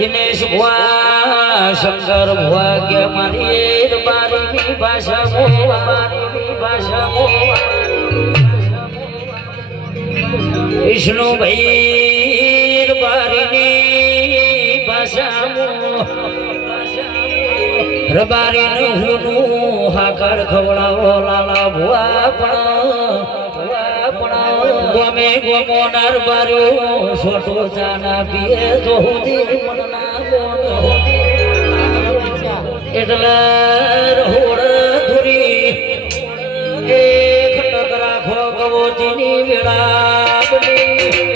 દિનેશ ભુવા, શંકર ભુવા કે મારી બારીની ભાષા મોવા મારી ભાષા વિષ્ણુ ભાઈ બારી ભાષા રબારી હું હાકર ખવડાવો લાલા ભુવા પણ. ભુવા ગમે ગમો નર બાર્યો છોટો ચાના પીએ તો હુદી એટલે રહોડ ધુરી. એક ટક રાખો ગવોતીની વેળા બની.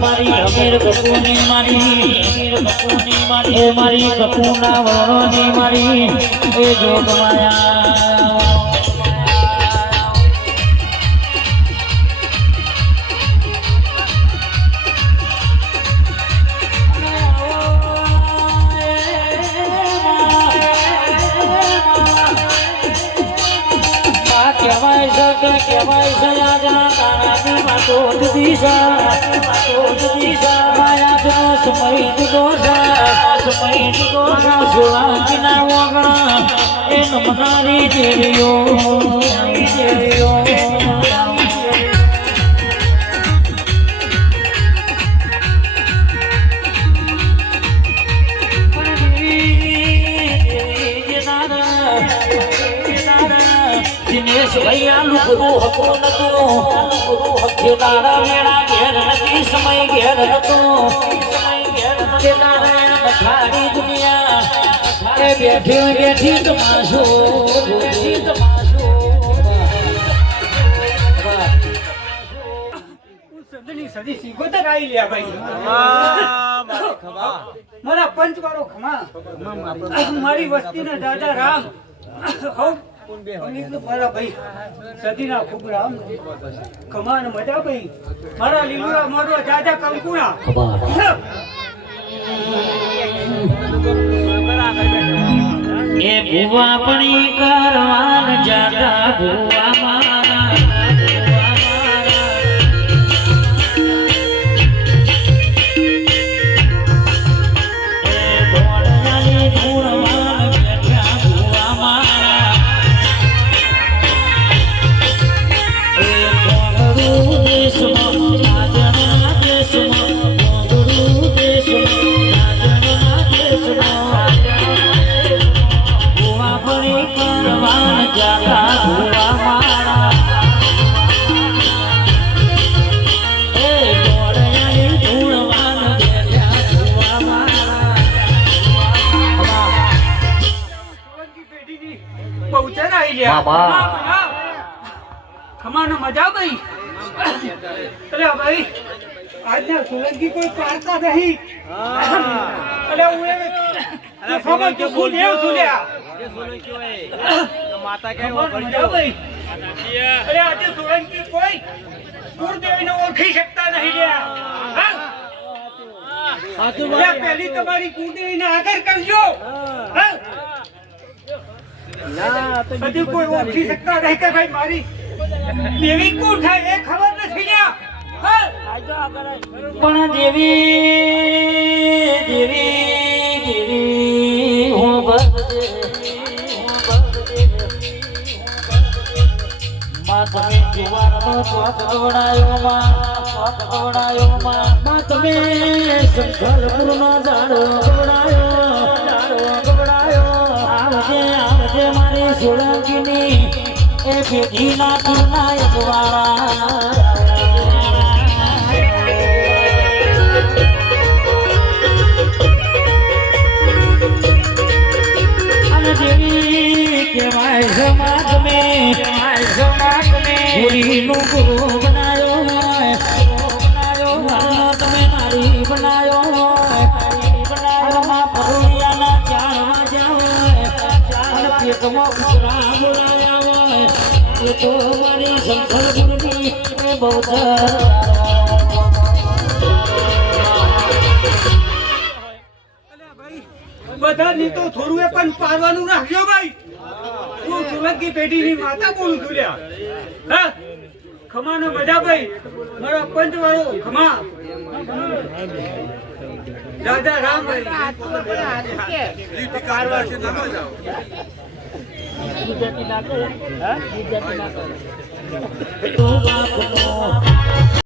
મારે અમીર કપૂરની મારી એ મારી આ કહેવાય છે આજના તારાની વાતો જુદી છે જુદો છે સોળાંગીના વગણા એક નમનારી દેવીઓ દેવીઓ દિનેશ ભૈયા નતું. તારા ઘેર નથી સમય ઘેર હતો સમય તારા નખાડી દુનિયા. એ બેઠી બેઠી તમાશો બેઠી તમાશો સદની સદી સિગોતર આવી લ્યા ભાઈ. mari khaba. ખમા મારી વસ્તીના દાદા રામ. મારા ભાઈ સદીના રામ મજા ભાઈ. મારા લીલુડા મોઢો દાદા કંકુણા. એ ભુવા પણ કરવાન જાતા ભુવા આવું કોઈ પાડતા નહીં. અરે આજે સોલંકી કોઈ ગુરુદેવને ઓળખી શકતા નહીં લ્યા. પહેલી તમારી કુંડળી ને આગળ કરજો હજુ કોઈ ઓળખી શકતા નહીં કે ભાઈ મારી? દેવી કોણ થાય એ ખબર નથી પણ દેવી દેવી દેવી હું ભગદેવી તમે જુવારનો સ્વાદ ગવડાયો માં સ્વાદ ગવડાયો માં. માં તમે શંકરપુરનો ઝાડો ગવડાયો એ મે કહેવાય સમાજ મે પૂરીનું ગુરુ બનાયો બનાયો તમે મારી બનાયો પરુણિયાના ચાર વાગ્યા પેટમાં હોય એ તો મારી બહુ ભાઈ, બધાની તો થોડું એ પણ પાડવાનું રાખજો ભાઈ. હું સોલંકી પેઢીની માતા બોલું છું લ્યા. હા? ખમાનો મજા ભાઈ. મારો પંચ વાળો ખમા. દાદા રામ ભાઈ. તું બાપનો